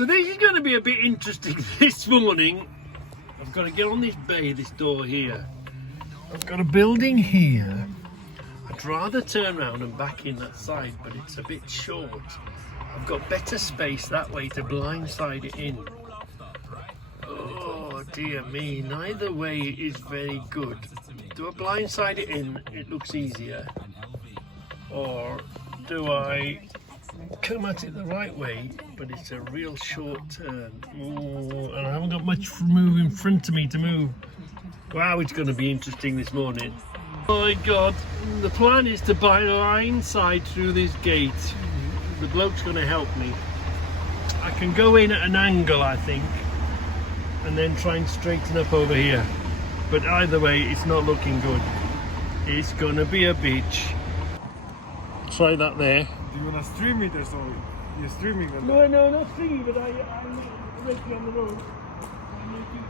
So this is going to be a bit interesting this morning. I've got to get on this bay, this door here. I've got a building here. I'd rather turn around and back in that side, but it's a bit short. I've got better space that way to blindside it in. Oh dear me, neither way is very good. Do I blindside it in? It looks easier. Or do I come at it the right way, but it's a real short turn. Oh, and I haven't got much move in front of me to move. Wow, it's going to be interesting this morning. Oh my god, the plan is to blindside through this gate. The bloke's going to help me. I can go in at an angle, I think, and then try and straighten up over here. But either way, it's not looking good. It's going to be a bitch. Try that there. Do you want to stream it or so? You're streaming it? No, not streaming, but I'm working on the road. I'm making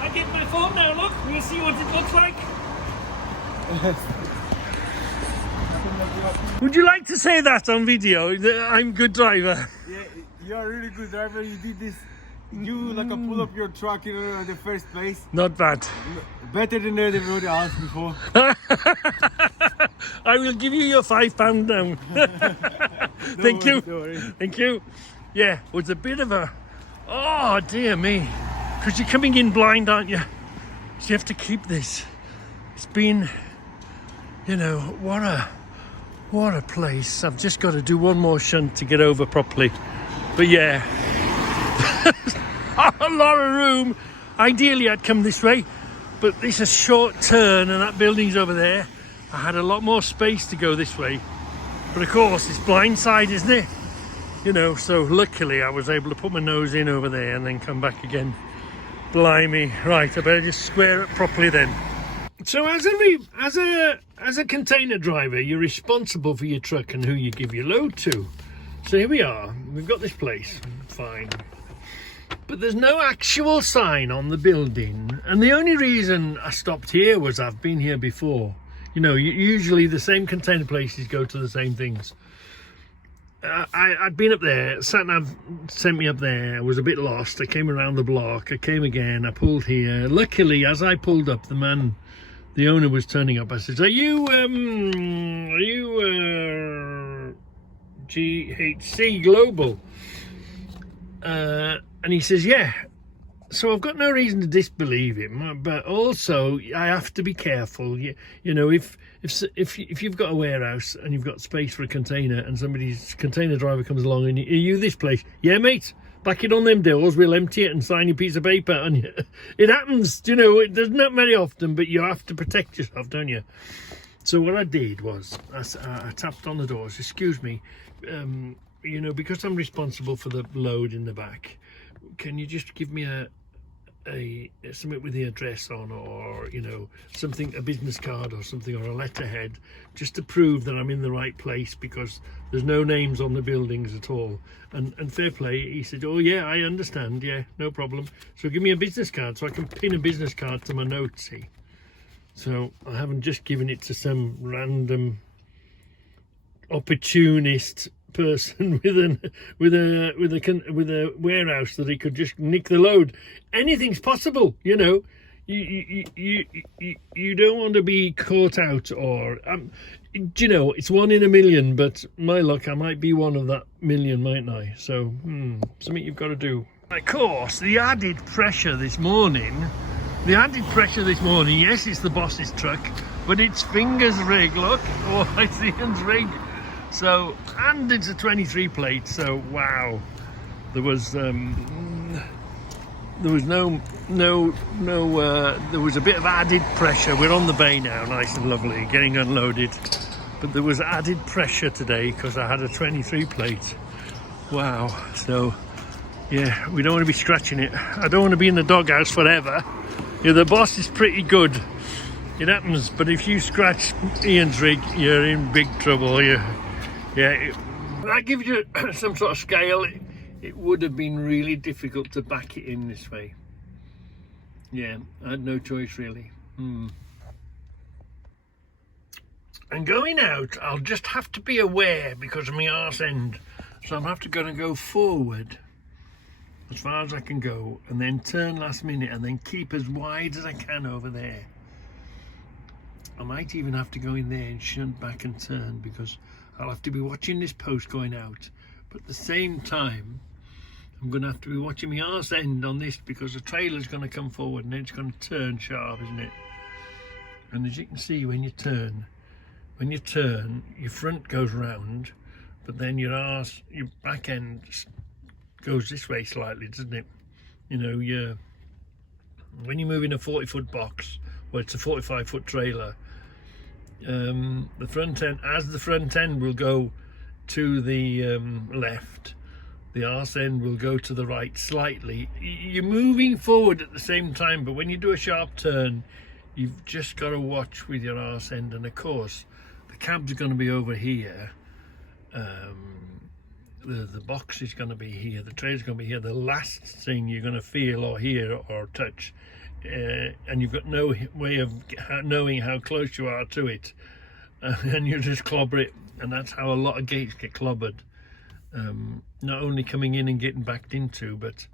I get my phone now, look, we'll see what it looks like. Would you like to say that on video, that I'm a good driver? Yeah, you are a really good driver. You did this. You like a pull up your truck in the first place. Not bad. Better than everybody else before. I will give you your £5 now. Thank you. Don't worry. Thank you. Yeah, it was a bit of a... Oh, dear me. Because you're coming in blind, aren't you? So you have to keep this. It's been, you know, what a place. I've just got to do one more shunt to get over properly. But yeah, a lot of room. Ideally, I'd come this way, but it's a short turn and that building's over there. I had a lot more space to go this way. But of course, it's blindside, isn't it? You know, so luckily I was able to put my nose in over there and then come back again. Blimey. Right, I better just square it properly then. So as a container driver, you're responsible for your truck and who you give your load to. So here we are. We've got this place. Fine. But there's no actual sign on the building. And the only reason I stopped here was I've been here before. You know, usually the same container places go to the same things. I'd been up there, sat-nav sent me up there, I was a bit lost, I came around the block, I came again, I pulled here. Luckily, as I pulled up, the owner was turning up. I said, are you GHC Global? And he says, yeah. So I've got no reason to disbelieve him, but also I have to be careful. You know, if you've got a warehouse and you've got space for a container and somebody's container driver comes along and are you this place? Yeah, mate. Back it on them doors. We'll empty it and sign your piece of paper. And it happens. You know, it does not very often, but you have to protect yourself, don't you? So what I did was I tapped on the doors. Excuse me, you know, because I'm responsible for the load in the back. Can you just give me a something with the address on, or you know, something, a business card or something, or a letterhead, just to prove that I'm in the right place, because there's no names on the buildings at all. And fair play, he said, oh yeah, I understand, yeah, no problem. So give me a business card so I can pin a business card to my notes. See, so I haven't just given it to some random opportunist person with a warehouse that he could just nick the load. Anything's possible, you know. You don't want to be caught out, or you know, it's 1 in a million, but my luck, I might be one of that million, mightn't I? So something you've got to do. Of course, the added pressure this morning, yes, it's the boss's truck, but it's Finger's rig, look, or it's Ian's rig. So, and it's a 23 plate, so wow, there was there was there was a bit of added pressure. We're on the bay now, nice and lovely, getting unloaded, but there was added pressure today because I had a 23 plate. Wow. So yeah, we don't want to be scratching it. I don't want to be in the doghouse forever. Yeah, the boss is pretty good, it happens, but if you scratch Ian's rig, you're in big trouble. Yeah, that gives you some sort of scale. It would have been really difficult to back it in this way. Yeah, I had no choice really. And going out, I'll just have to be aware because of my arse end. So I'll have to go forward as far as I can go, and then turn last minute, and then keep as wide as I can over there. I might even have to go in there and shunt back and turn, because I'll have to be watching this post going out, but at the same time I'm going to have to be watching my arse end on this, because the trailer's going to come forward and then it's going to turn sharp, isn't it? And as you can see, when you turn, your front goes round, but then your back end goes this way slightly, doesn't it? You know, when you move in a 40-foot box, well, it's a 45-foot trailer, the front end will go to the left, the arse end will go to the right slightly. You're moving forward at the same time, but when you do a sharp turn, you've just got to watch with your arse end. And of course, the cab's going to be over here, the box is going to be here, the trailer's going to be here. The last thing you're going to feel or hear or touch, and you've got no way of knowing how close you are to it, and you just clobber it. And that's how a lot of gates get clobbered. Not only coming in and getting backed into, but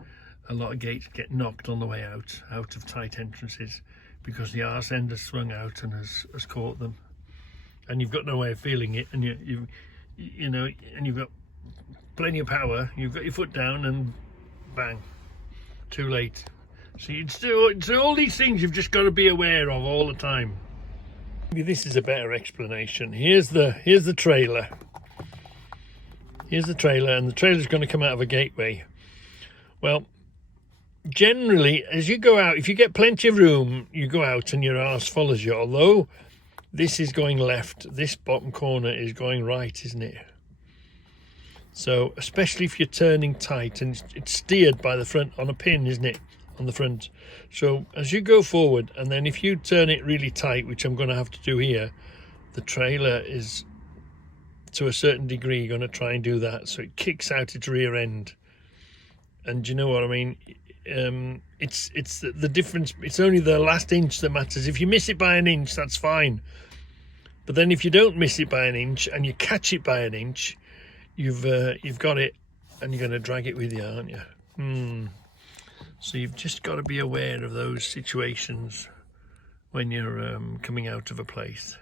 a lot of gates get knocked on the way out of tight entrances, because the arse end has swung out and has caught them, and you've got no way of feeling it, and you know, and you've got plenty of power, you've got your foot down, and bang, too late. So it's all these things you've just got to be aware of all the time. Maybe this is a better explanation. Here's the trailer. Here's the trailer, and the trailer's going to come out of a gateway. Well, generally, as you go out, if you get plenty of room, you go out and your arse follows you. Although this is going left, this bottom corner is going right, isn't it? So, especially if you're turning tight, and it's steered by the front on a pin, isn't it? On the front. So as you go forward, and then if you turn it really tight, which I'm going to have to do here, the trailer is to a certain degree going to try and do that, so it kicks out its rear end. And you know what I mean? It's the difference. It's only the last inch that matters. If you miss it by an inch, that's fine, but then if you don't miss it by an inch and you catch it by an inch, you've got it, and you're going to drag it with you, aren't you? So you've just got to be aware of those situations when you're coming out of a place.